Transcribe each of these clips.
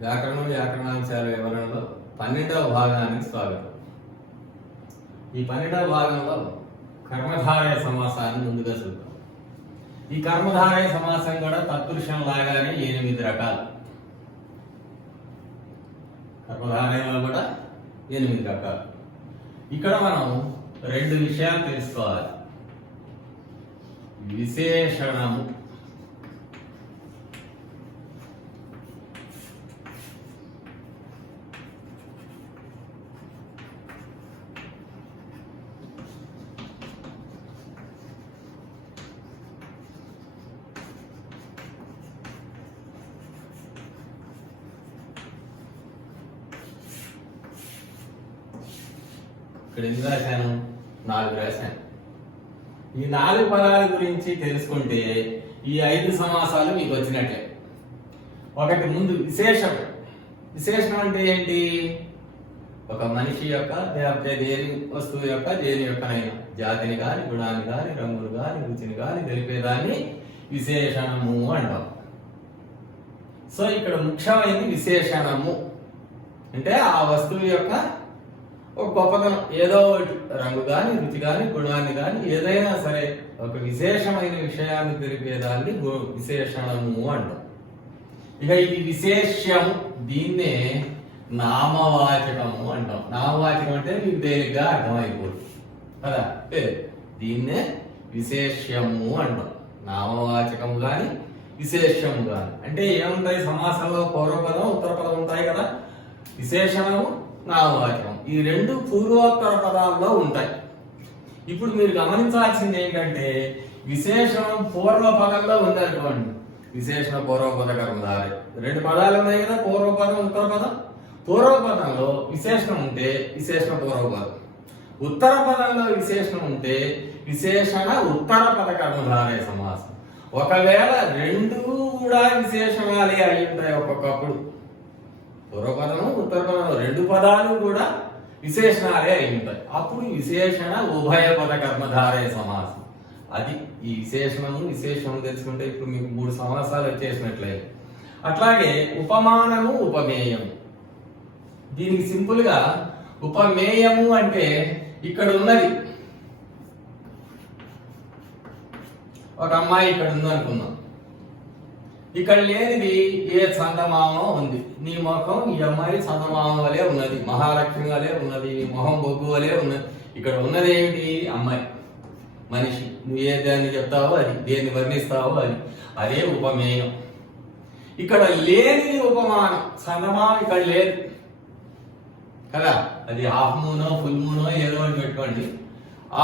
వ్యాకరణం వ్యాకరణాంశాల వివరణలో 12వ భాగానికి స్వాగతం. ఈ 12వ భాగంలో కర్మధారయ సమాసాన్ని ముందుగా చూద్దాం. ఈ కర్మధారయ సమాసం కూడా తత్పురుషం లాగానే 8 రకాలు. కర్మధారయంలో కూడా 8 రకాలు. ఇక్కడ మనం 2 విషయాలు తెలుసుకోవాలి. విశేషణము, ఇక్కడ ఎన్ని రాశాను? 4 రాశాను. ఈ 4 పదాల గురించి తెలుసుకుంటే ఈ 5 సమాసాలు మీకు వచ్చినట్లే. ఒకటి ముందు విశేషం. విశేషం అంటే ఏంటి? ఒక మనిషి యొక్క దేని వస్తువు యొక్క దేని యొక్కనైనా జాతిని కానీ గుణాన్ని కానీ రంగులు కానీ రుచిని కానీ తెలిపేదాన్ని విశేషణము అంటాం. సో ఇక్కడ ముఖ్యమైనది విశేషణము అంటే ఆ వస్తువు యొక్క ఒక గొప్పతనం, ఏదో రంగు కానీ రుచి కానీ గుణాన్ని కానీ ఏదైనా సరే ఒక విశేషమైన విషయాన్ని తెలిపేదాన్ని విశేషణము అంటాం. ఇక ఇది విశేష్యము, దీన్నే నామవాచకము అంటాం. నామవాచకం అంటే మీకు తేలిగ్గా అర్థమైపోతుంది కదా, దీన్నే విశేష్యము అంటాం. నామవాచకము కానీ విశేష్యము కానీ అంటే ఏముంటాయి? సమాసంలో పూర్వపదం ఉత్తరపదం ఉంటాయి కదా. విశేషణము నామవాచకం ఈ 2 పూర్వోత్తర పదాల్లో ఉంటాయి. ఇప్పుడు మీరు గమనించాల్సింది ఏంటంటే విశేషణం పూర్వపదంలో ఉందనుకోండి, విశేషణ పూర్వపద కర్మధారయ 2 పదాలు ఉన్నాయి కదా, పూర్వపదం ఉత్తరపదం. పూర్వపదంలో విశేషణం ఉంటే విశేషణ పూర్వపదం, ఉత్తర పదంలో విశేషణం ఉంటే విశేషణ ఉత్తర పద కర్మధారయ సమాసం. ఒకవేళ 2 కూడా విశేషణాలే అయి ఉంటాయి ఒక్కొక్కప్పుడు. పూర్వపదము ఉత్తరపదం 2 పదాలు కూడా విశేషణాలే అయి ఉంటాయి. అప్పుడు విశేషణ ఉభయ పద కర్మధారయ సమాసం. అది ఈ విశేషణము విశేషణము తెలుసుకుంటే ఇప్పుడు మీకు 3 సమాసాలు వచ్చేసినట్లయితే. అట్లాగే ఉపమానము ఉపమేయము. దీనికి సింపుల్ గా ఉపమేయము అంటే ఇక్కడ ఉన్నది ఒక అమ్మాయి ఇక్కడ ఉంది అనుకుందాం. ఇక్కడ లేనిది ఏ చందమామ ఉంది. నీ ముఖం ఈ అమ్మాయి చందమామ వలె ఉన్నది, మహాలక్ష్మి వలె ఉన్నది, మొహం బొగ్గు వలె ఉన్నది. ఇక్కడ ఉన్నది ఏమిటి? అమ్మాయి, మనిషి. నువ్వు ఏ దాన్ని చెప్తావో అది, దేన్ని వర్ణిస్తావో అది, అదే ఉపమేయం. ఇక్కడ లేనిది ఉపమానం. చందమామ ఇక్కడ లేదు కదా, అది హాఫ్ మూనో ఫుల్ మూనో ఏదో అని పెట్టుకోండి.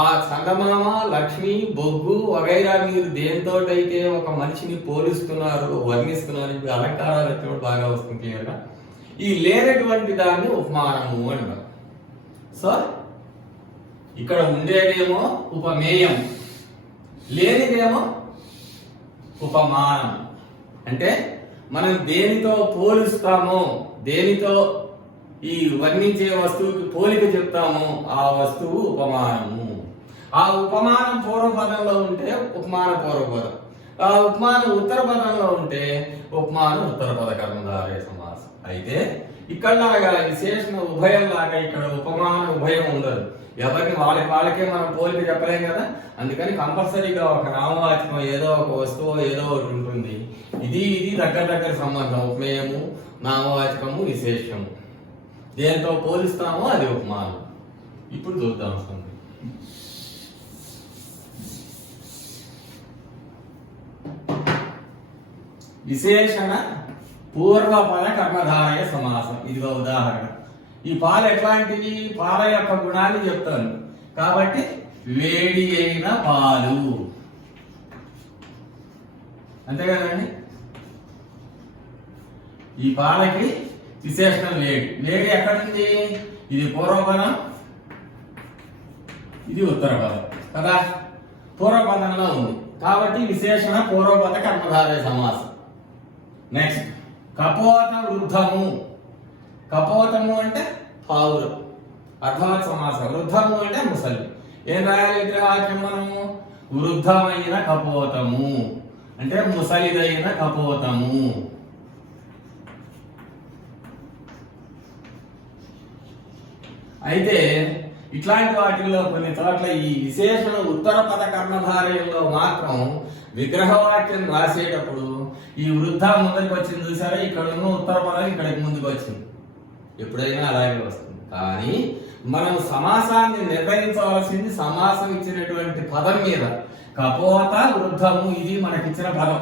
ఆ చందమామ, లక్ష్మి, బొగ్గు వగైరా మీరు దేనితోటైతే ఒక మనిషిని పోలిస్తున్నారు, వర్ణిస్తున్నారు, ఇప్పుడు అలంకారాలు వచ్చినప్పుడు బాగా వస్తుంది క్లియర్గా. ఈ లేనటువంటి దాన్ని ఉపమానము అంటారు. సో ఇక్కడ ఉండేదేమో ఉపమేయం, లేనిదేమో ఉపమానం. అంటే మనం దేనితో పోలుస్తామో, దేనితో ఈ వర్ణించే వస్తువుకి పోలిక చెప్తామో ఆ వస్తువు ఉపమానము. ఆ ఉపమానం పూర్వపదంలో ఉంటే ఉపమాన పూర్వపదం, ఆ ఉపమానం ఉత్తర పదంలో ఉంటే ఉపమానం ఉత్తర పద కర్మధారయ సమాసం. అయితే ఇక్కడలాగా విశేషణ ఉభయం లాగా ఇక్కడ ఉపమాన ఉభయం ఉండదు. ఎవరిని వాళ్ళకే మనం పోలిక చెప్పలేం కదా. అందుకని కంపల్సరీగా ఒక నామవాచకం ఏదో ఒక వస్తువు ఏదో ఒకటి ఉంటుంది. ఇది దగ్గర సంబంధం. ఉపమేయము, నామవాచకము, విశేషము. దేంతో పోలిస్తామో అది ఉపమానం. ఇప్పుడు చూద్దాం. విశేషణ పూర్వపద కర్మధారయ సమాసం. ఇదిగో ఉదాహరణ. ఈ పాలు ఎట్లాంటివి? పాల యొక్క గుణాన్ని చెప్తాను కాబట్టి వేడి అయిన పాలు అంతే కదండి. ఈ పాలకి విశేషణం వేడి. వేడి ఎక్కడుంది? ఇది పూర్వపదం, ఇది ఉత్తర పదం కదా, పూర్వపదంలో ఉంది కాబట్టి విశేషణ పూర్వపద కర్మధారయ సమాసం. నెక్స్ట్ కపోత వృద్ధము. కపోతము అంటే పావురం, అర్థవత సమాసం. వృద్ధము అంటే ముసలి. ఏం రాయాలి విగ్రహాఖ్యం మనము? వృద్ధమైన కపోతము అంటే ముసలిదైన కపోతము. అయితే ఇట్లాంటి వాటిల్లో కొన్ని చోట్ల ఈ విశేషణ ఉత్తర పద కర్మధారయంలో మాత్రం విగ్రహవాక్యం రాసేటప్పుడు ఈ వృద్ధ ముందుకు వచ్చింది చూసారా, ఇక్కడ ఉన్న ఉత్తర పదం ఇక్కడికి ముందుకు వచ్చింది, ఎప్పుడైనా అలాగే వస్తుంది. కానీ మనం సమాసాన్ని నిర్ణయించవలసింది సమాసం ఇచ్చినటువంటి పదం మీద. కపోత వృద్ధము ఇది మనకిచ్చిన పదం.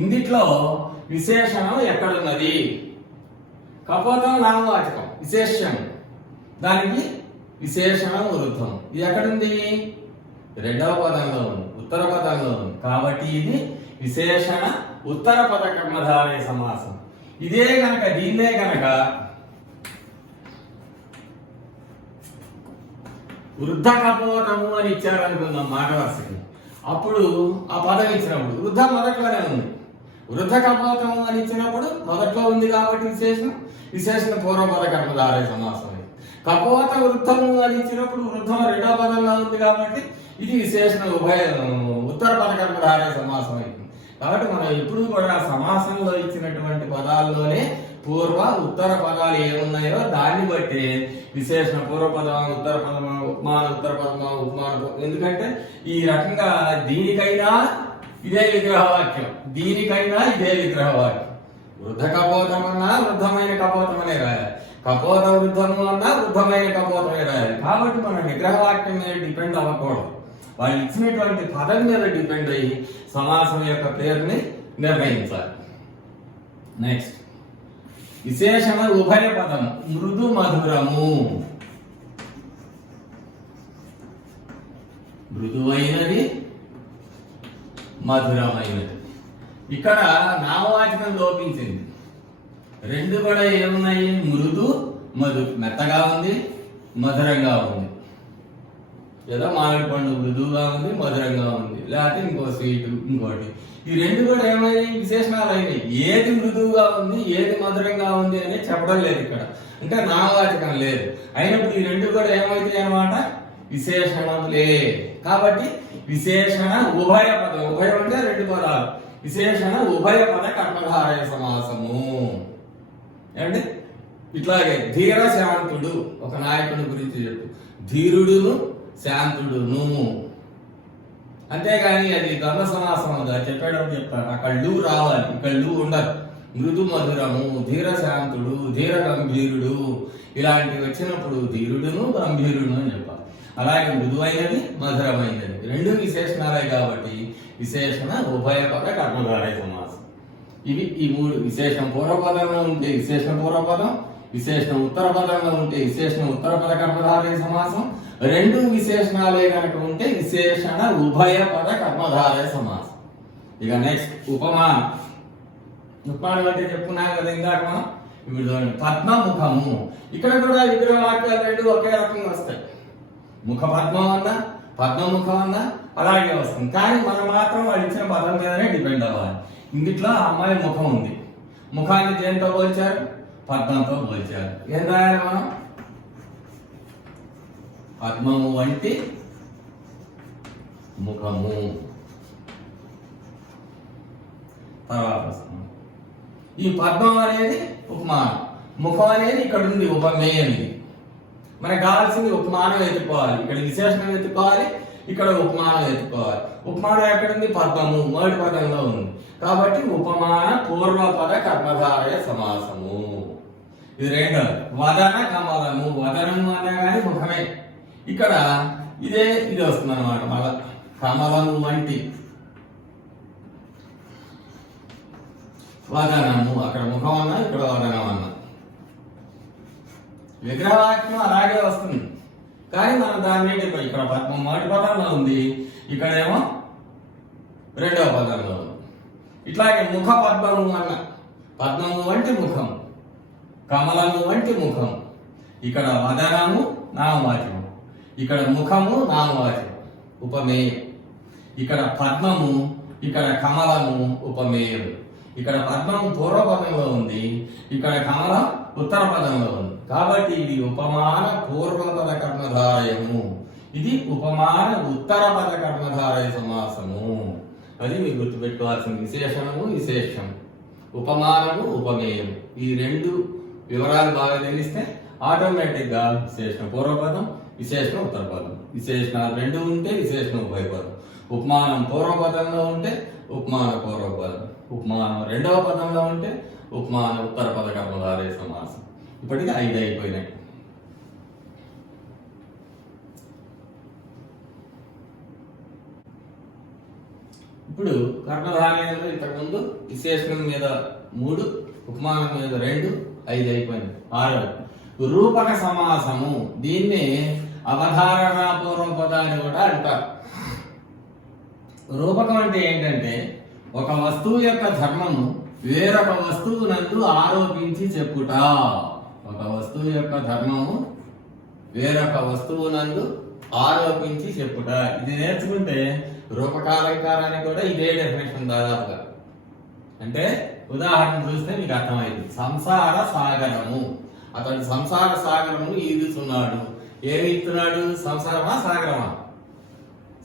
ఇందిట్లో విశేషణం ఎక్కడున్నది? కపోతం నామవాచకం, విశేషం, దానికి విశేషణం వృద్ధం. ఇది ఎక్కడుంది? రెండవ పదంలో ఉంది, ఉత్తర పదంలో ఉంది. కాబట్టి ఇది విశేషణ ఉత్తర పద కర్మధారయ సమాసం. ఇదే గనక దీన్నే గనక వృద్ధ కపోతము అని ఇచ్చారనుకుందాం మాట వరుసకి, అప్పుడు ఆ పదం ఇచ్చినప్పుడు వృద్ధ మొదట్లోనే ఉంది. వృద్ధ కపోతము అని ఇచ్చినప్పుడు మొదట్లో ఉంది కాబట్టి విశేషణ పూర్వపద కర్మధారయ సమాసం. కపోత వృద్ధము అని ఇచ్చినప్పుడు వృద్ధం రెండవ పదంలో ఉంది కాబట్టి ఇది విశేషణ ఉత్తర పద కర్మధారయ సమాసం అయింది. కాబట్టి మనం ఎప్పుడు కూడా సమాసంలో ఇచ్చినటువంటి పదాల్లోనే పూర్వ ఉత్తర పదాలు ఏమున్నాయో దాన్ని బట్టి విశేషణ పూర్వపదమా ఉత్తర పదమా ఉపమాన ఉత్తర పదమా ఉపమాన, ఎందుకంటే ఈ రకంగా దీనికైనా ఇదే విగ్రహవాక్యం, దీనికైనా ఇదే విగ్రహవాక్యం. వృద్ధ కపోతం అన్నా వృద్ధమైన కపోతమనే రాయాలి, కపోత వృద్ధము అన్నా వృద్ధమైన కపోతమే రాయాలి. కాబట్టి మన విగ్రహవాక్యం మీద డిపెండ్ అవ్వకూడదు, వాళ్ళు ఇచ్చినటువంటి పదం మీద డిపెండ్ అయ్యి సమాసం యొక్క పేరుని నిర్ణయించాలి. నెక్స్ట్ విశేషణ ఉభయ పదము మృదు మధురము. మృదువైనది, మధురమైనది. ఇక్కడ నామవాచకం లోపించింది. రెండు కూడా ఏమున్నాయి? మృదు మధు, మెత్తగా ఉంది, మధురంగా ఉంది. ఏదో మామిడి పండు మృదువుగా ఉంది, మధురంగా ఉంది, లేకపోతే ఇంకో స్వీట్ ఇంకోటి. ఈ రెండు కూడా ఏమైనాయి? విశేషణాలు అయినాయి. ఏది మృదువుగా ఉంది, ఏది మధురంగా ఉంది అని చెప్పడం లేదు ఇక్కడ, అంటే నామవాచకం లేదు. అయినప్పుడు ఈ రెండు కూడా ఏమవుతాయి అన్నమాట? విశేషణములే. కాబట్టి విశేషణ ఉభయ పదం, ఉభయం అంటే రెండు పదాలు, విశేషణ ఉభయ పద కర్మధారయ సమాసము. ఏమంటే ఇట్లాగే ధీర శాంతుడు, ఒక నాయకుడి గురించి చెప్పు, ధీరుడును శాంతుడును. అంతేగాని అది ద్వంద్వ సమాసం చెప్పేటప్పుడు చెప్తాను, అక్కడ లు రావాలి, ఇక్కడ లు ఉండదు. మృదు మధురము, ధీర శాంతుడు, ధీర గంభీరుడు, ఇలాంటివి వచ్చినప్పుడు ధీరుడును గంభీరుడు అని చెప్పాలి. అలాగే మృదువైనది, మధురమైనది రెండు విశేషణాలే కాబట్టి విశేషణ ఉభయ పద కర్మధారయ సమాసం. ఇవి ఈ మూడు. విశేషం పూర్వపదంలో ఉంటే విశేషణ పూర్వపదం, విశేషణ ఉత్తర పదంలో ఉంటే విశేషణ ఉత్తర పద కర్మధారయ సమాసం, రెండు విశేషణాలే కనుక ఉంటే విశేషణ ఉభయ పద కర్మధారయ సమాసం. ఇక నెక్స్ట్ ఉపమానం. ఉపమానం అంటే చెప్పుకున్నాం కదా ఇందాక మనం. ఇప్పుడు చూడండి, పద్మముఖము. ఇక్కడ కూడా విగ్రహ వాక్యాలు రెండు ఒకే రకంగా వస్తాయి. ముఖ పద్మం అన్నా పద్మముఖం అన్నా అలాగే వస్తుంది. కానీ మనం మాత్రం వాళ్ళు ఇచ్చిన పదం మీదనే డిపెండ్ అవ్వాలి. ఇందుట్లో అమ్మాయి ముఖం ఉంది, ముఖాన్ని దేంతో పోల్చారు? పద్మంతో పోల్చారు. ఏం రాయాలి మనం? పద్మము వంటి ముఖము. తర్వాత ఈ పద్మం అనేది ఉపమానం, ముఖం అనేది ఇక్కడ ఉంది ఉపమేయం. ఇది మనకు కావాల్సింది ఉపమానం ఎత్తుకోవాలి, ఇక్కడ విశేషణం ఎత్తుకోవాలి, ఇక్కడ ఉపమానం ఎత్తుకోవాలి. ఉపమానం ఎక్కడుంది? పద్మము మొదటి పదంలో ఉంది. కాబట్టి ఉపమాన పూర్వపద కర్మధారయ సమాసము. ఇది రెండోది. వదన కమలము. వదనము అన్నా కానీ ముఖమే. ఇక్కడ ఇది వస్తుంది అనమాట. మళ్ళా కమలము వంటి వదనము, అక్కడ ముఖం అన్నా ఇక్కడ వదనం అన్నా. విగ్రహవాక్యం అలాగే వస్తుంది, కానీ మనం దాన్ని ఇక్కడ పద్మం మొదటి పదంలో ఉంది, ఇక్కడేమో రెండవ పదంలో ఉంది. ఇట్లాగే ముఖ పద్మము అన్న, పద్మము వంటి ముఖం, కమలము వంటి ముఖం. ఇక్కడ వదనము నామవాచకం, ఇక్కడ ముఖము నామవాచకం ఉపమేయం. ఇక్కడ పద్మము, ఇక్కడ కమలము ఉపమేయం. ఇక్కడ పద్మము పూర్వపదంలో ఉంది, ఇక్కడ కమలం ఉత్తర పదంలో ఉంది. కాబట్టి ఇది ఉపమాన పూర్వపద కర్మధారయము, ఇది ఉపమాన ఉత్తర పద కర్మధారయ సమాసము. అది మీరు గుర్తుపెట్టుకోవాల్సిన విశేషణము విశేషం, ఉపమానము ఉపమేయం. ఈ రెండు వివరాలు బాగా తెలిస్తే ఆటోమేటిక్ గా విశేషణ పూర్వపదం, విశేషణ ఉత్తర పదం. విశేషణాలు రెండు ఉంటే విశేషణ ఉభయపదం. ఉపమానం పూర్వపదంలో ఉంటే ఉపమాన పూర్వపదం, ఉపమానం రెండవ పదంలో ఉంటే ఉపమాన ఉత్తర పద కర్మధారయ సమాసం. ఇప్పటికి 5 అయిపోయినాయి. ఇప్పుడు కర్మధారయంలో ఇంతకుముందు విశేషణం మీద 3, ఉపమానం మీద 2, 5 అయిపోయింది. 6 రూపక సమాసము. దీన్ని అవధారణ పూర్వపద అని కూడా అంటారు. రూపకం అంటే ఏంటంటే ఒక వస్తువు యొక్క ధర్మము వేరొక వస్తువు నందు ఆరోపించి చెప్పుట. ఒక వస్తువు యొక్క ధర్మము వేరొక వస్తువు నందు ఆరోపించి చెప్పుట. ఇది నేర్చుకుంటే రూపకాలంకారానికి కూడా ఇదే డెఫినేషన్ దాదాపుగా. అంటే ఉదాహరణ చూస్తే మీకు అర్థమైంది. సంసార సాగరము. అతడు సంసార సాగరము ఈదుతున్నాడు. ఏమి ఈదుతున్నాడు? సంసారమా సాగరమా?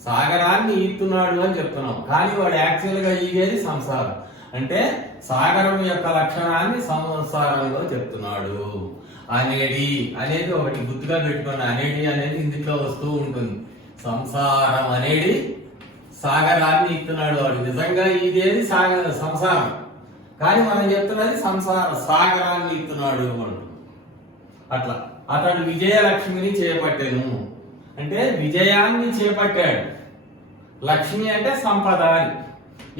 సాగరాన్ని ఈదుతున్నాడు అని చెప్తున్నాం. కానీ వాడు యాక్చువల్ గా ఈగేది సంసారం. అంటే సాగరం యొక్క లక్షణాన్ని సంసారంలో చెప్తున్నాడు. అనేది అనేది ఒకటి గుర్తుగా పెట్టుకుని, అనేది అనేది ఇందులో వస్తూ ఉంటుంది. సంసారం అనేది సాగరాన్ని ఇస్తున్నాడు. వాడు నిజంగా ఇదేది సంసారం, కానీ మనం చెప్తున్నది సంసార సాగరాన్ని ఇస్తున్నాడు అంటు. అట్లా అతడు విజయలక్ష్మిని చేపట్టాను అంటే విజయాన్ని చేపట్టాడు. లక్ష్మి అంటే సంపద అని.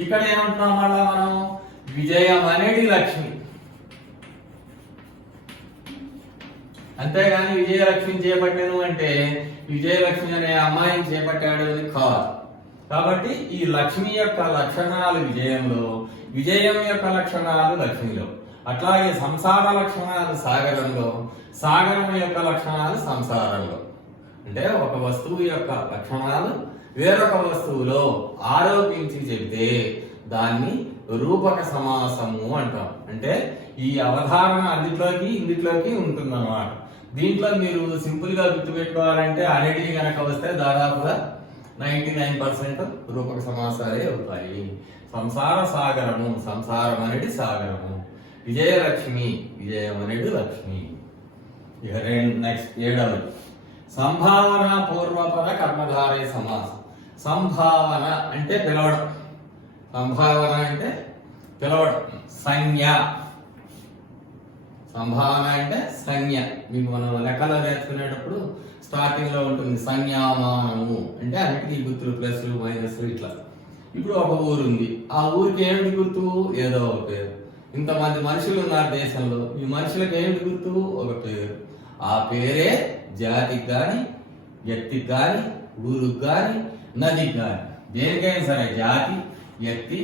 ఇక్కడ ఏమంటున్నాం మళ్ళా మనం? విజయం అనేది లక్ష్మి, అంతేగాని విజయలక్ష్మిని చేపట్టాను అంటే విజయలక్ష్మి అనే అమ్మాయిని చేపట్టాడు అని కాదు. కాబట్టి ఈ లక్ష్మి యొక్క లక్షణాలు విజయంలో, విజయం యొక్క లక్షణాలు లక్ష్మిలో. అట్లాగే సంసార లక్షణాలు సాగరంలో, సాగరం యొక్క లక్షణాలు సంసారంలో. అంటే ఒక వస్తువు యొక్క లక్షణాలు వేరొక వస్తువులో ఆరోపించి చెబితే దాన్ని రూపక సమాసము అంటాం. అంటే ఈ అవధారణ అందులోకి ఇందులోకి ఉంటుందన్నమాట. దీంట్లో మీరు సింపుల్ గా గుర్తుపెట్టుకోవాలంటే అనేది కనుక వస్తే దాదాపుగా 99% రూపక సమాసాలే అవుతాయి. సంసార సాగరము, సంసారం అనేది సాగరము. విజయలక్ష్మి, విజయం అనేది లక్ష్మి. ఇక నెక్స్ట్ 7వ సంభావన పూర్వపద కర్మధారయ సమాసం. సంభావన అంటే పిలవడం. సంభావన అంటే పిలవడం, సంజ్ఞ. సంభావన అంటే సంజ్ఞ. మీకు మనం లెక్కలో నేర్చుకునేటప్పుడు స్టార్టింగ్ లో ఉంటుంది సంజ్ఞామానము. అంటే అన్నిటికీ గుర్తులు, ప్లస్లు మైనస్లు ఇట్లా. ఇప్పుడు ఒక ఊరు ఉంది, ఆ ఊరికి ఏమిటి గుర్తు? ఏదో ఒక పేరు. ఇంతమంది మనుషులు ఉన్నారు దేశంలో, ఈ మనుషులకు ఏమిటి గుర్తు? ఒక పేరు. ఆ పేరే జాతికి కానీ, వ్యక్తికి కానీ, ఊరుకి కానీ, నదికి కానీ, దేనికైనా సరే జాతి, వ్యక్తి,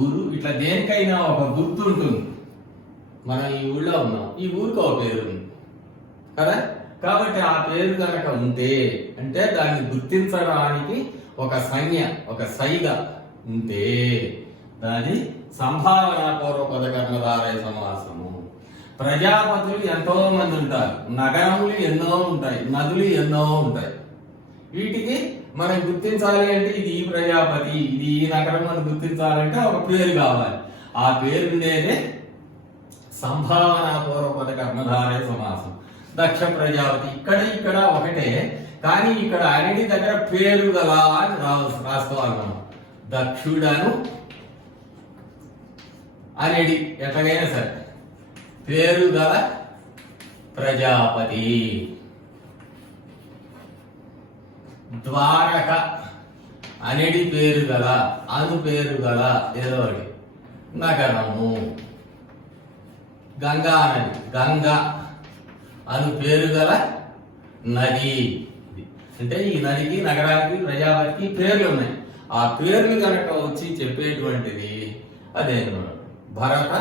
ఊరు ఇట్లా దేనికైనా ఒక గుర్తు ఉంటుంది. మనం ఈ ఊళ్ళో ఉన్నాం, ఈ ఊరికి ఒక పేరు ఉంది కదా. కాబట్టి ఆ పేరు కనుక ఉంటే అంటే దాన్ని గుర్తించడానికి ఒక సంజ్ఞ, ఒక సైగ ఉంటే దాని సంభావన పూర్వపద కర్మధారయ సమాసము. ప్రజాపతులు ఎంతో మంది ఉంటారు, నగరములు ఎన్నో ఉంటాయి, నదులు ఎన్నో ఉంటాయి. వీటికి మనం గుర్తించాలి అంటే ఇది ఈ ప్రజాపతి, ఇది ఈ నగరం అని గుర్తించాలంటే ఒక పేరు కావాలి. ఆ పేరు ఉండేదే సంభావన పూర్వపద కర్మధారయ సమాసం. దక్ష ప్రజాపతి ఇక్కడ ఒకటే, కానీ ఇక్కడ అన్నిటి దగ్గర పేరు గల అని రాసుకోవాలి మనం. దక్షుడను అనేది ఎట్లాగైనా సరే పేరు గల ప్రజాపతి. ద్వారక అనేది పేరు గల, అను పేరు గల ఏదో ఒకటి నగరము. గంగా నది, గంగా అను పేరు గల నది. అంటే ఈ నదికి, నగరానికి, ప్రజాపతికి పేర్లు ఉన్నాయి. ఆ పేర్లు కనుక వచ్చి చెప్పేటువంటిది అదే భరత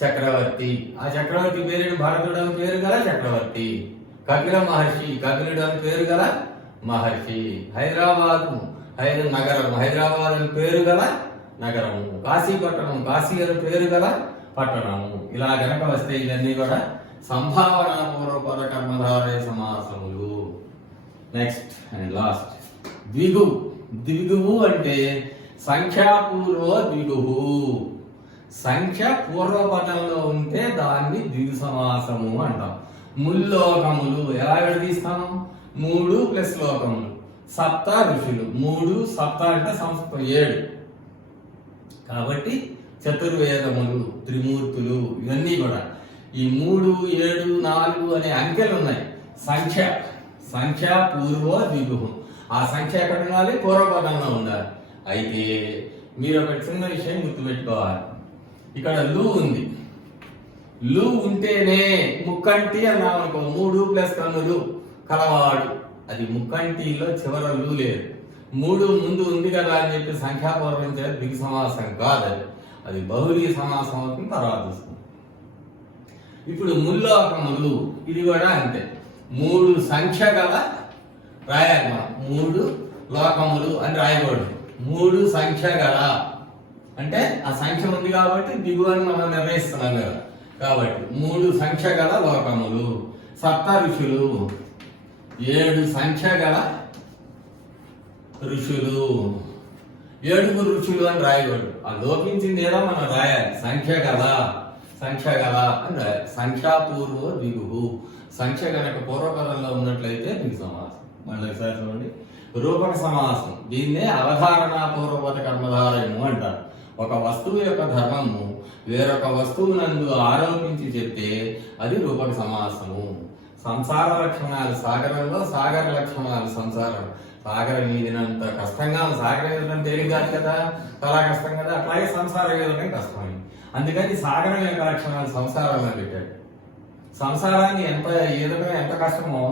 చక్రవర్తి. ఆ చక్రవర్తి పేరు భరతుడు అని పేరు గల చక్రవర్తి. కపిల మహర్షి, కపిలుడు అని పేరు గల మహర్షి. హైదరాబాద్ నగరం, హైదరాబాద్ అని పేరు గల నగరము. కాశీపట్టణం, కాశీ అని పేరు గల పట్టణము. ఇలా గనక వస్తే ఇవన్నీ కూడా సంభావన పూర్వపద కర్మధారయ సమాసములు. నెక్స్ట్ అండ్ లాస్ట్ ద్విగు. ద్విగువు అంటే సంఖ్యాపూర్వ ద్విగువు. సంఖ్య పూర్వపదంలో ఉంటే దాన్ని ద్విగు సమాసము అంటాం. ముల్లోకములు ఎలా విడదీస్తాము? 3 ప్లస్ లోకములు, సప్త ఋషులు. 3 సప్త అంటే సంస్కృతం 7. కాబట్టి చతుర్వేదములు, త్రిమూర్తులు ఇవన్నీ కూడా ఈ 3, 7, 4 అనే అంకెలు ఉన్నాయి. సంఖ్య పూర్వ ద్విగుహం. ఆ సంఖ్య ఎక్కడ ఉండాలి? పూర్వపదంలో ఉండాలి. అయితే మీరు ఒక చిన్న విషయం గుర్తుపెట్టుకోవాలి. ఇక్కడ లు ఉంది. లు ఉంటేనే ముక్కంటి అన్నాం అనుకో, 3 ప్లస్ కన్నులు కలవాడు. అది ముక్కంటిలో చివర లు లేదు. 3 ముందు ఉంది కదా అని చెప్పి సంఖ్యాపూర్వం చేయాలి. ద్విగు సమాసం కాదు, అది బహుళీ సమాసం అవుతుంది, తర్వాత వస్తుంది. ఇప్పుడు ముల్లోకములు ఇది కూడా అంతే. 3 సంఖ్య గల రాయాలి మనం. 3 లోకములు అని రాయకూడదు. 3 సంఖ్య గల అంటే ఆ సంఖ్య ఉంది కాబట్టి దిగు అని మనం నిర్ణయిస్తున్నాం కదా. కాబట్టి 3 సంఖ్య గల లోకములు, సప్త ఋషులు, 7 సంఖ్య గల ఋషులు. 7 ఋషులు అని రాయకూడదు. ఆ లోపించింది ఏదో మనం రాయాలి. సంఖ్య గల అని రాయాలి. సంఖ్యాపూర్వ ద్విగు. సంఖ్య గనక పూర్వపదంలో ఉన్నట్లయితే ద్విగు సమాసం. మళ్ళీ ఒకసారి చూడండి. రూపక సమాసం, దీన్నే అవధారణ పూర్వపద కర్మధారయము అంటారు. ఒక వస్తువు యొక్క ధర్మము వేరొక వస్తువునందు ఆరోపించి చెప్తే అది రూపక సమాసము. సంసార లక్షణాలు సాగరంలో, సాగర లక్షణాలు సంసారం. సాగరం ఈదినంత కష్టంగా సాగరం ఈదడం తేలిక కాదు కదా, చాలా కష్టం కదా. అట్లాగే సంసారం ఈదడం కష్టమైంది. అందుకని సాగరం యొక్క లక్షణాలు సంసారంలో పెట్టాడు. సంసారాన్ని ఈదడం ఎంత కష్టమో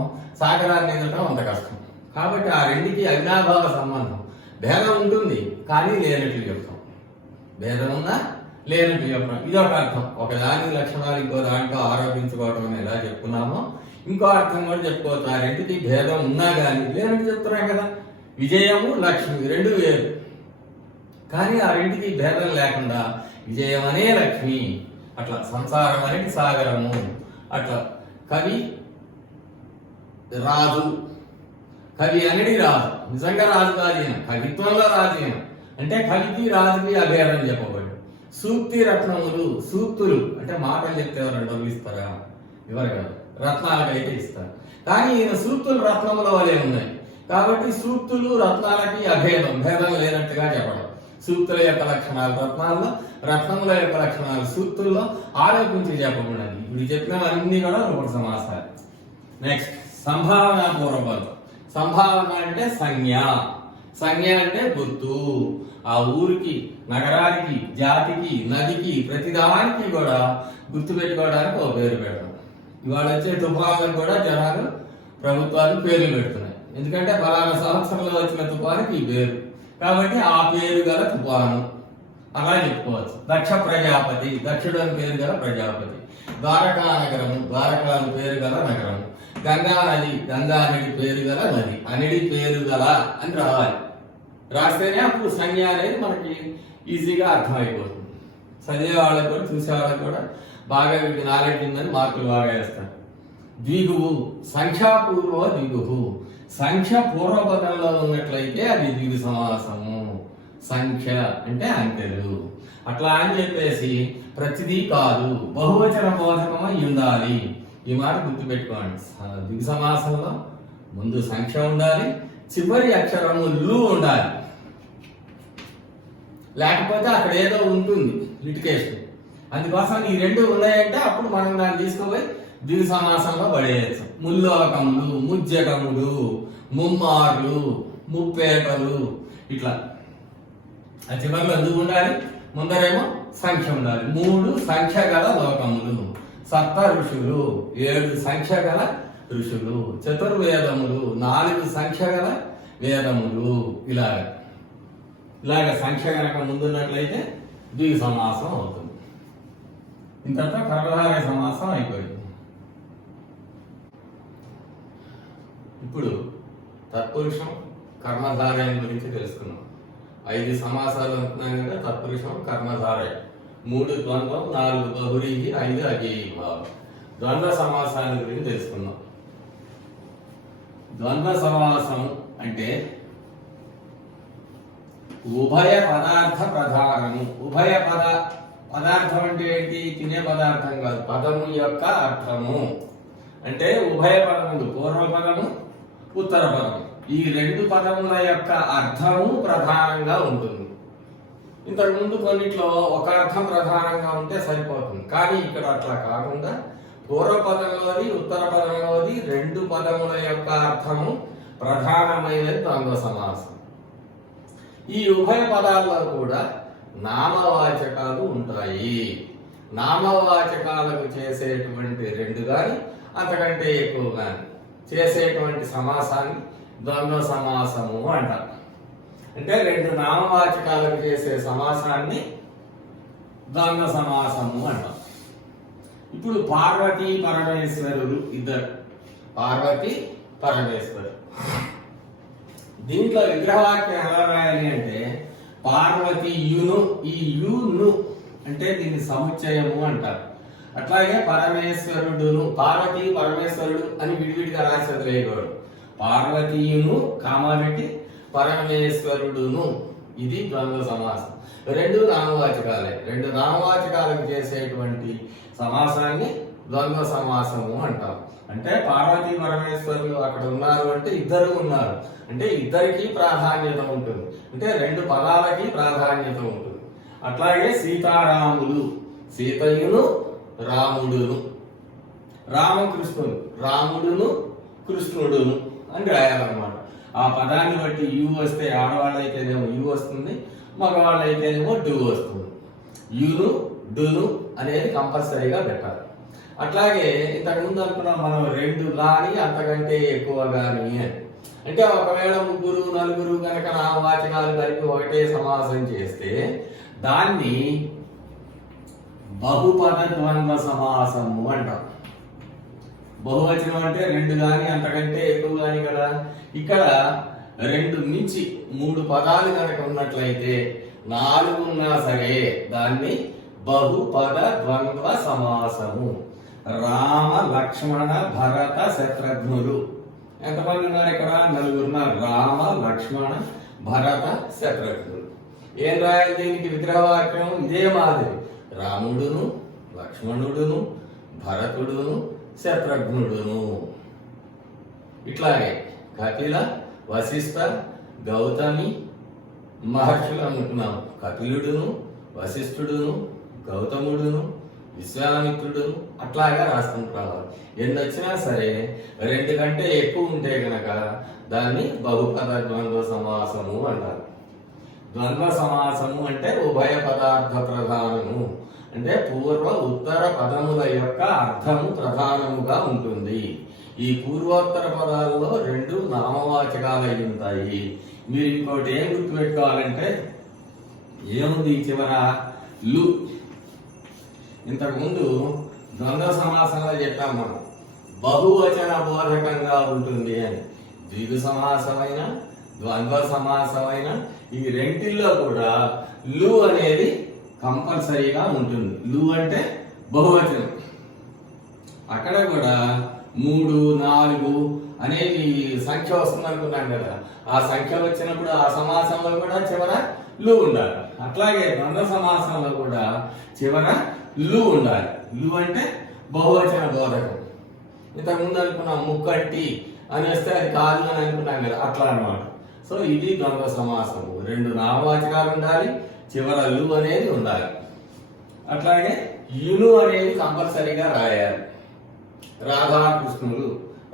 సాగరాన్ని ఈదడం అంత కష్టం. కాబట్టి ఆ రెండికి అవినాభావ సంబంధం. భేదం ఉంటుంది కానీ లేనట్లు చెప్తాం. భేదం ఉన్నా లేనట్లు చెప్తాం. ఇదొక అర్థం. ఒక దాని లక్షణాలు ఇంకో దాంట్లో ఆరోపించుకోవడం అని ఎలా చెప్పుకున్నామో ఇంకో అర్థం కూడా చెప్పుకోవచ్చు. ఆ రెండికి భేదం ఉన్నా కానీ లేనట్టు చెప్తున్నాం కదా. విజయము, లక్ష్మి రెండు వేరు. కానీ ఆ రెండికి భేదం లేకుండా విజయం అనే లక్ష్మి, అట్లా సంసారం అనేది సాగరము. అట్లా కవి రాజు, కవి అనేది రాజు, నిజంగా రాజు కాదు ఈయన, కవిత్వంలో రాజు ఈయన. అంటే కవికి రాజుకి అభేదం చెప్పబడి. సూక్తి రత్నములు, సూక్తులు అంటే మాటలు చెప్తే ఎవరైనా డబ్బులు ఇస్తారా? ఎవరు కాదు, రత్నాలకైతే ఇస్తారు. కానీ ఈయన సూక్తులు రత్నముల వలె ఉన్నాయి కాబట్టి సూక్తులు రత్నాలకి అభేదం, భేదం లేనట్టుగా చెప్పడం. సూక్తుల యొక్క లక్షణాలు రత్నాల్లో, రత్నముల యొక్క లక్షణాలు సూక్తుల్లో ఆరోపించి చెప్పబడినది. ఇప్పుడు చెప్పినవన్నీ కూడా రూపక సమాసాలు. నెక్స్ట్ సంభావన పూర్వపదం. సంభావన అంటే సంజ్ఞ, సంజ్ఞ అంటే గుర్తు. ఆ ఊరికి, నగరానికి, జాతికి, నదికి, ప్రతిదానికి కూడా గుర్తు పెట్టుకోవడానికి ఒక పేరు పెడతాం. ఇవాళ వచ్చే తుఫాన్లకు కూడా జనాలు, ప్రభుత్వాలు పేర్లు పెడుతున్నాయి. ఎందుకంటే ఫలానా సంవత్సరంలో వచ్చిన తుఫానికి ఈ పేరు, కాబట్టి ఆ పేరు గల తుఫాను అలా చెప్పుకోవచ్చు. దక్ష ప్రజాపతి, దక్షుడు అని పేరు గల ప్రజాపతి. ద్వారకా నగరము, ద్వారకాను పేరు గల నగరము. గంగా నది, గంగా నది పేరు గల నది, అనిడి పేరు గల అని రావాలి. రాస్తేనే అప్పుడు సంజ్ఞ అనేది మనకి ఈజీగా అర్థమైపోతుంది. చదివే వాళ్ళకి కూడా, చూసే వాళ్ళకి కూడా బాగా వీటికి నాలెడ్జ్ ఉందని మార్కులు బాగా వేస్తారు. ద్విగువు, సంఖ్యాపూర్వ ద్విగువు. సంఖ్య పూర్వపదంలో ఉన్నట్లయితే అది ద్విగు సమాసము. సంఖ్య అంటే అంకెలు. అట్లా అని చెప్పేసి ప్రతిదీ కాదు, బహువచన బోధకమై ఉండాలి. ఈ మాట గుర్తుపెట్టుకోండి. ద్విగు సమాసంలో ముందు సంఖ్య ఉండాలి, చివరి అక్షరము లు ఉండాలి. లేకపోతే అక్కడ ఏదో ఉంటుంది లిటికేషన్. అందుకోసం ఈ రెండు ఉన్నాయంటే అప్పుడు మనం దాన్ని తీసుకుపోయి ద్విగు సమాసంలో పడేయచ్చు. ముల్లోకములు, ముజ్జగములు, ముమ్మార్లు, ముప్పేటలు, ఇట్లా ఆ చివరిలో ఎందుకు ఉండాలి? ముందరేమో సంఖ్య ఉండాలి. 3 సంఖ్య గల లోకములు, సప్త ఋషులు, 7 సంఖ్య గల ఋషులు, చతుర్వేదములు, 4 సంఖ్య గల వేదములు. ఇలాగ సంఖ్య గనక ముందున్నట్లయితే ద్విగు సమాసం అవుతుంది. ఇంతతో కర్మధారయ సమాసం అయిపోయింది. ఇప్పుడు తత్పురుషం, కర్మధారయం గురించి తెలుసుకున్నాం. 5 సమాసాలు అనుకున్నాం కదా. తత్పురుషం, కర్మధారయ, 3 ద్వంద్వం, 4 బహురీహి, 5 అజేయి భావం. ద్వంద్వ సమాసాల గురించి తెలుసుకున్నాం. ద్వంద్వ సమాసం అంటే ఉభయ పదార్థ ప్రధానము. ఉభయ పదార్థం అంటే ఏంటి? తినే పదార్థం కాదు, పదము యొక్క అర్థము. అంటే ఉభయ పదములు, పూర్వ పదము ఉత్తర పదము, ఈ రెండు పదముల యొక్క అర్థము ప్రధానంగా ఉంటుంది. ఇంతకు ముందు కొన్నిట్లో ఒక అర్థం ప్రధానంగా ఉంటే సరిపోతుంది, కానీ ఇక్కడ అట్లా కాకుండా పూర్వ పదంలోది ఉత్తర పదంలోది రెండు పదముల యొక్క అర్థము ప్రధానమైనది ద్వంద్వ సమాసం. ఈ ఉభయ పదాల్లో కూడా నామవాచకాలు ఉంటాయి. నామవాచకాలకు చేసేటువంటి రెండు గాని అంతకంటే ఎక్కువ గాని చేసేటువంటి సమాసాన్ని ద్వంద్వ సమాసము అంటారు. అంటే రెండు నామవాచకాలకు చేసే సమాసాన్ని ద్వంద్వ సమాసము అంటాం. ఇప్పుడు పార్వతీ పరమేశ్వరుడు ఇద్దరు, పార్వతి పరమేశ్వరుడు. దీంట్లో విగ్రహవాక్యం ఎలా రాయాలి అంటే పార్వతీయును, ఈ యును అంటే దీన్ని సముచ్చయము అంటారు. అట్లాగే పరమేశ్వరుడును, పార్వతీ పరమేశ్వరుడు అని విడివిడిగా రాసేది లేకూడదు. పార్వతీయును కామారెడ్డి పరమేశ్వరుడును, ఇది ద్వంద్వ సమాసం. రెండు నామవాచకాలే. రెండు నామవాచకాలకు చేసేటువంటి సమాసాన్ని ద్వంద్వ సమాసము అంటాం. అంటే పార్వతీ పరమేశ్వరులు అక్కడ ఉన్నారు అంటే ఇద్దరు ఉన్నారు అంటే ఇద్దరికి ప్రాధాన్యత ఉంటుంది, అంటే రెండు పదాలకి ప్రాధాన్యత ఉంటుంది. అట్లాగే సీతారాములు, సీతయును రాముడును, రామకృష్ణుడు, రాముడును కృష్ణుడును అని రాయాలన్నమాట. ఆ పదాన్ని బట్టి యు వస్తే ఆడవాళ్ళైతేనేమో యు వస్తుంది, మగవాళ్ళైతేనేమో డు వస్తుంది. యును డును అనేది కంపల్సరీగా పెట్టాలి. అట్లాగే ఇంతకు ముందు అనుకున్నాం మనం రెండు కానీ అంతకంటే ఎక్కువ కానీ అంటే ఒకవేళ ముగ్గురు నలుగురు కనుక నామవాచకాలు కలిపి ఒకటే సమాసం చేస్తే దాన్ని బహుపద ద్వంద్వ సమాసము అంటాం. బహువచనం అంటే రెండు కానీ అంతకంటే ఎక్కువ కానీ కదా. ఇక్కడ రెండు నుంచి మూడు పదాలు కనుక ఉన్నట్లయితే నాలుగు ఉన్నా సరే దాన్ని బహుపద ద్వంద్వ సమాసము. రామ లక్ష్మణ భరత శత్రుఘ్నులు, ఎంతమంది ఉన్నారు ఇక్కడ? నలుగురు ఉన్నారు. రామ లక్ష్మణ భరత శత్రుఘ్నులు. ఏం రాయాలి దీనికి విగ్రహవాక్యం? ఇదే మాదిరి రాముడును లక్ష్మణుడును భరతుడును శత్రుఘ్నుడును. ఇట్లాగే కపిల వశిష్ఠ గౌతమి మహర్షులు అనుకున్నాం. కపిలుడును వశిష్ఠుడును గౌతముడును విశ్వామిత్రుడును అట్లాగా రాసుకుంటూ రావాలి. ఎన్ని వచ్చినా సరే రెండు కంటే ఎక్కువ ఉంటే గనక దాన్ని బహుపద ద్వంద్వ సమాసము అంటారు. ద్వంద్వ సమాసము అంటే ఉభయ పదార్థ ప్రధానము, అంటే పూర్వ ఉత్తర పదముల యొక్క అర్థము ప్రధానముగా ఉంటుంది. ఈ పూర్వోత్తర పదాలలో రెండు నామవాచకాలు అయి ఉంటాయి. మీరు ఇంకోటి ఏం గుర్తుపెట్టుకోవాలంటే ఏముంది చివర? లు. ఇంతకుముందు ద్వంద్వ సమాసంలో చెప్పాం మనం బహువచన బోధకంగా ఉంటుంది అని. ద్విగు సమాసమైన ద్వంద్వ సమాసమైన ఈ రెంటిల్లో కూడా లు అనేది కంపల్సరీగా ఉంటుంది. లు అంటే బహువచనం. అక్కడ కూడా 3, 4 అనేది సంఖ్య వస్తుంది అనుకున్నాం కదా. ఆ సంఖ్య వచ్చినప్పుడు ఆ సమాసంలో కూడా చివర లు ఉండాలి. అట్లాగే ద్వంద్వ సమాసంలో కూడా చివర లు ఉండాలి. లు అంటే బహువచన బోధకం. ఇంతకుముందు అనుకున్నాం ముక్కంటి అని వస్తే అది కాదు అని అనుకున్నాం కదా, అట్లా అన్నమాట. సో ఇది ద్వంద్వ సమాసము. రెండు నామవాచకాలు ఉండాలి, చివర లు అనేది ఉండాలి. అట్లాగే యును అనేది కంపల్సరీగా రాయాలి. రాధాకృష్ణులు,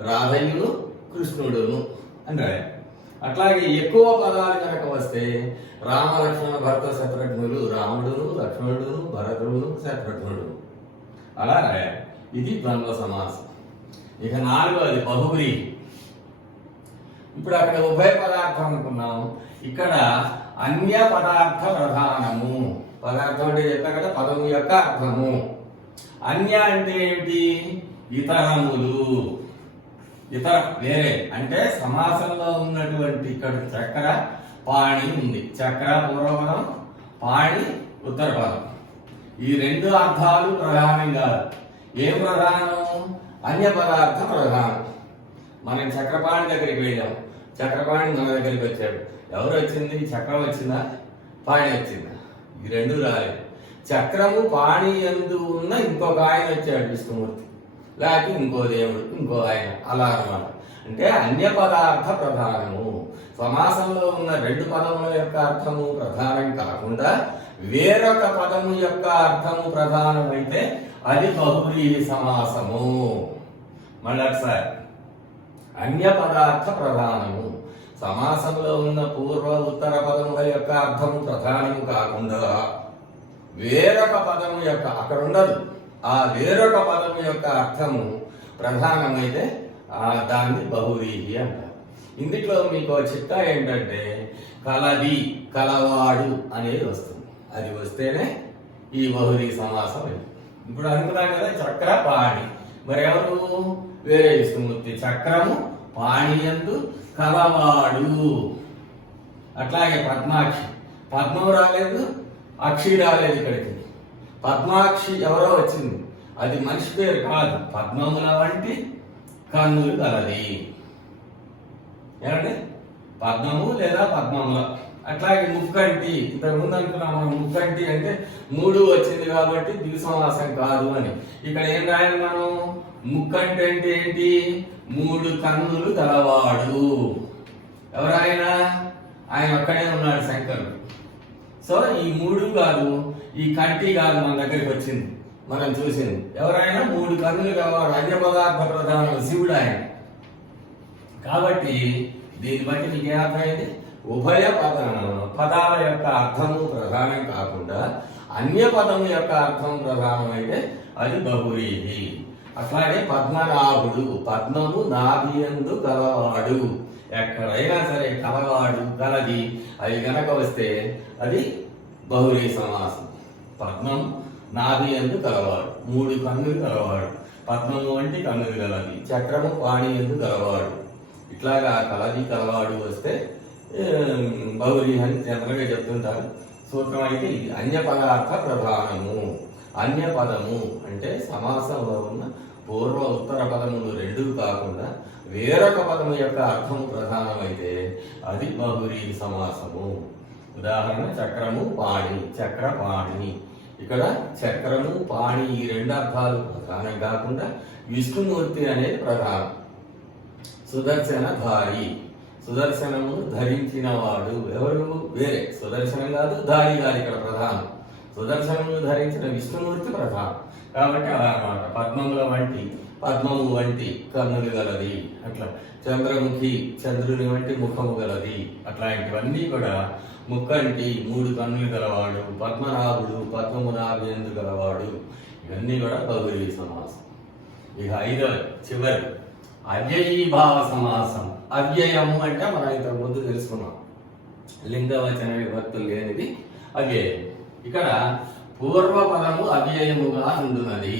రాధయును కృష్ణుడును అని రాయాలి. అట్లాగే ఎక్కువ పదాలు కనుక వస్తే రామ లక్ష్మణ భరత శత్రుఘ్నులు, రాముడును లక్ష్మణుడును భరతుడును శత్రుఘ్నుడు అలా రాయాలి. ఇది ద్వంద్వ సమాసం. ఇక 4వది బహువ్రీహి. ఇప్పుడు అక్కడ ఉభయ పదార్థం అనుకున్నాం, ఇక్కడ అన్య పదార్థ ప్రధానము. పదార్థం అంటే చెప్పా కదా పదం యొక్క అర్థము. అన్య అంటే ఏమిటి? ఇతరములు, ఇతర వేరే. అంటే సమాసంలో ఉన్నటువంటి ఇక్కడ చక్ర పాణి ఉంది. చక్ర పూర్వపదం, పాణి ఉత్తర పదం. ఈ రెండు అర్థాలు ప్రధానం కాదు. ఏం ప్రధానం? అన్య పదార్థ ప్రధానం. మనం చక్రపాణి దగ్గరికి వెళ్ళాం, చక్రపాణి మన దగ్గరికి వచ్చాడు. ఎవరు వచ్చింది? చక్రం వచ్చిందా పాణి వచ్చిందా? ఈ రెండు రాలేదు. చక్రము పాణి యందు ఉన్న ఇంకొక ఆయన వచ్చాడు విష్ణుమూర్తి. లేకపోతే ఇంకో దేవుడు, ఇంకో ఆయన, అలా అన్నమాట. అంటే అన్య పదార్థ ప్రధానము. సమాసంలో ఉన్న రెండు పదముల యొక్క అర్థము ప్రధానం కాకుండా వేరొక పదము యొక్క అర్థము ప్రధానమైతే అది బహువ్రీహి సమాసము. మళ్ళీ ఒకసారి, అన్య పదార్థ ప్రధానము. సమాసంలో ఉన్న పూర్వ ఉత్తర పదముల యొక్క అర్థము ప్రధానము కాకుండా వేరొక పదము యొక్క, అక్కడ ఉండదు, ఆ వేరొక పదము యొక్క అర్థము ప్రధానమైతే దాన్ని బహువ్రీహి అంటారు. ఇందులో మీకు చిట్టా ఏంటంటే కలది, కలవాడు అనేది వస్తుంది. అది వస్తేనే ఈ బహువ్రీహి సమాసం అయింది. ఇప్పుడు అనుకున్నాం కదా చక్ర పాణి, మరి ఎవరు? వేరే విష్ణుమూర్తి. చక్రము పాణియందు కలవాడు. అట్లాగే పద్మాక్షి, పద్మం రాలేదు, అక్షి రాలేదు ఇక్కడికి. పద్మాక్షి ఎవరో వచ్చింది, అది మనిషి పేరు కాదు, పద్మముల వంటి కన్నులు కలది. ఏమండి? పద్మము లేదా పద్మముల. అట్లాగే ముక్కంటి, ఇంతకు ముందు అనుకున్నాం మనం, ముక్కంటి అంటే మూడు వచ్చింది కాబట్టి ద్విసమాసం కాదు అని. ఇక్కడ ఏం రాయాలి మనం? ముక్కంటి అంటే ఏంటి? మూడు కన్నులు గలవాడు. ఎవరాయన? ఆయన ఒక్కడే ఉన్నాడు, శంకరుడు. సో ఈ మూడు కాదు, ఈ కంటి కాదు మన దగ్గరికి వచ్చింది, మనం చూసింది. ఎవరైనా మూడు కన్నులు గలవాడు, అన్య పదార్థ ప్రధానం, శివుడు ఆయన. కాబట్టి దీన్ని బట్టి మీకు ఏమర్థమైంది? ఉభయ పదాల యొక్క అర్థము ప్రధానం కాకుండా అన్య పదము యొక్క అర్థం ప్రధానమైతే అది బహువ్రీహి. అట్లాగే పద్మనాభుడు, పద్మము నాభియందు గలవాడు. ఎక్కడైనా సరే కలవాడు, గలది అవి గనక వస్తే అది బహువ్రీహి సమాసం. పద్మము నాభియందు గలవాడు, మూడు కన్నులు గలవాడు, పద్మము వంటి కన్నులు గలది, చక్రము పాణియందు గలవాడు. ఇట్లాగా కలది, కలవాడు వస్తే బహువ్రీహి అని జనరల్గా చెప్తుంటారు. సూత్రం అయితే ఇది అన్య పదార్థ ప్రధానము. అన్య పదము అంటే సమాసంలో ఉన్న పూర్వ ఉత్తర పదములు రెండు కాకుండా వేరొక పదము యొక్క అర్థము ప్రధానమైతే అది బహువ్రీహి సమాసము. ఉదాహరణ చక్రము పాణి, చక్ర పాణి. ఇక్కడ చక్రము పాణి ఈ రెండు అర్థాలు ప్రధానం కాకుండా విష్ణుమూర్తి అనేది ప్రధానం. సుదర్శనధారి, సుదర్శనము ధరించిన వాడు. ఎవరు? వేరే, సుదర్శనం కాదు, ధారి కాదు ఇక్కడ ప్రధానం. సుదర్శనము ధరించిన విష్ణుమూర్తి ప్రధానం. కాబట్టి అలా అన్నమాట. పద్మముల వంటి, పద్మము వంటి కన్నులు గలది. అట్లా చంద్రముఖి, చంద్రుని వంటి ముఖము గలది. అట్లాంటివన్నీ కూడా ముక్కంటి, మూడు కన్నులు గలవాడు. పద్మనాభుడు, పద్మము నాభియందు గలవాడు. ఇవన్నీ కూడా బహువ్రీహి సమాసం. ఇక ఐదవ చివరి అవ్యయీభావ సమాసం. అవ్యయము అంటే మనం ఇంతకు ముందు తెలుసుకున్నాం, లింగవచన విభక్తులు లేనిది అవ్యయం. ఇక్కడ పూర్వపదము అవ్యయముగా ఉంటున్నది.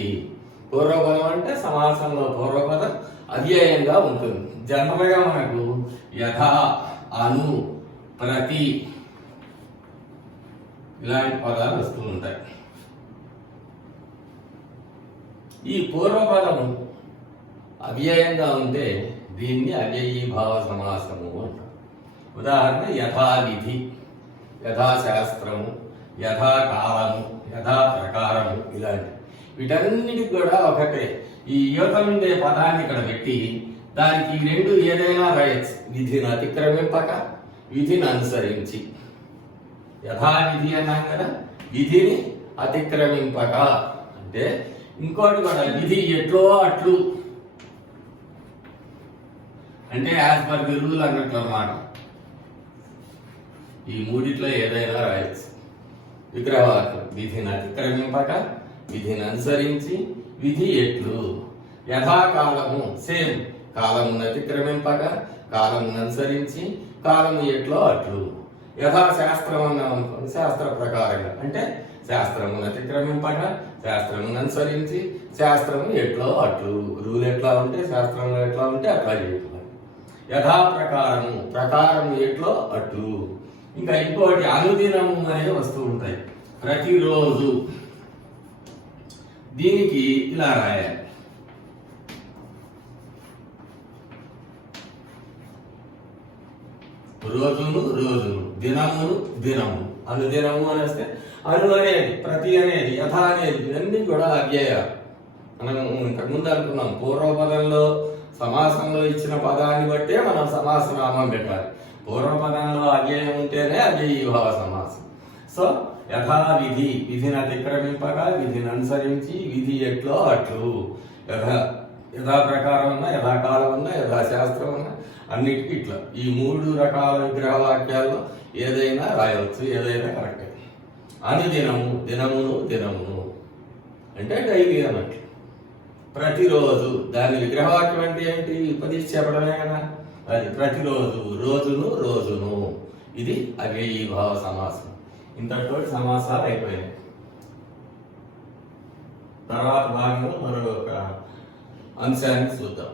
పూర్వపదం అంటే సమాసంలో పూర్వపదం అవ్యయంగా ఉంటుంది. జనరల్గా మనకు యథా, అను, ప్రతి ఇలాంటి పదాలు వస్తూ ఉంటాయి. ఈ పూర్వపదము అవ్యయంగా ఉంటే దీన్ని అవ్యయీభావ సమాసము అంటారు. ఉదాహరణ యథావిధి, యథాశాస్త్రము, యథాకాలము, యథా ప్రకారము, ఇలాంటి వీటన్నిటికి కూడా ఒకటే. ఈ యువత ఉండే పదాన్ని ఇక్కడ పెట్టి దానికి రెండు ఏదైనా రాయొచ్చు. విధిని అతిక్రమింపక, విధిని అనుసరించి. యథావిధి అన్నాం కదా, విధిని అతిక్రమింపక అంటే ఇంకోటి కూడా విధి ఎట్లో అట్లు అంటే యాజ్ పర్ ది రూల్ అన్నట్లు అన్నమాట. ఈ మూడిట్లో ఏదైనా రాయొచ్చు. విగ్రహవాక్యం విధిని అతిక్రమింపక, విధిని అనుసరించి, విధి ఎట్లు. యథాకాలము సేమ్, కాలమును అతిక్రమింపక, కాలమును అనుసరించి, కాలము ఎట్లో అట్లు. యథాశాస్త్రం అన్నాం అనుకోండి, శాస్త్ర ప్రకారంగా అంటే శాస్త్రమును అతిక్రమింపక, శాస్త్రమును అనుసరించి, శాస్త్రము ఎట్లో అట్లు. రూల్ ఎట్లా ఉంటే శాస్త్రంలో ఎట్లా ఉంటే అట్లా చేయటం. యథా ప్రకారము, ప్రకారము ఎట్లో అట్లు. ఇంకా ఇంకోటి అనుదినము అనేవి వస్తూ ఉంటాయి, ప్రతిరోజు. దీనికి ఇలా రాయాలి, రోజును రోజును, దినమును దినము. అనుదినము అని వస్తే అను అనేది, ప్రతి అనేది, యథ అనేది ఇవన్నీ కూడా అవ్యయాలు. మనం ఇంతకుముందు అనుకున్నాం పూర్వపదంలో సమాసంలో ఇచ్చిన పదాన్ని బట్టే మనం సమాసనామం పెట్టాలి. పూర్వపదంలో అవ్యయం ఉంటేనే అవ్యయీభావ సమాసం. సో యథావిధి, విధిని అతిక్రమింపగా విధిని అనుసరించి, విధి ఎట్లో అట్లు, యథా ప్రకారం ఉన్నా, యథాకాలం ఉన్నా, యథాశాస్త్రం ఉన్నా, అన్నిటికీ ఇట్లా ఈ 3 రకాల విగ్రహ వాక్యాల్లో ఏదైనా రాయవచ్చు, ఏదైనా కరెక్టే. అనుదినము, దినమును దినమును అంటే డైలీ అన్నట్లు. ప్రతిరోజు, దాని విగ్రహవాక్యం అంటే ఏంటి? ఉపదేశి చెప్పడమే కదా. అది ప్రతిరోజు, రోజును రోజును, ఇది అవ్యయీభావ సమాసం. ఇంతతో సమాసాలు అయిపోయాయి. తర్వాత భాగంలో మరొక అంశాన్ని చూద్దాం.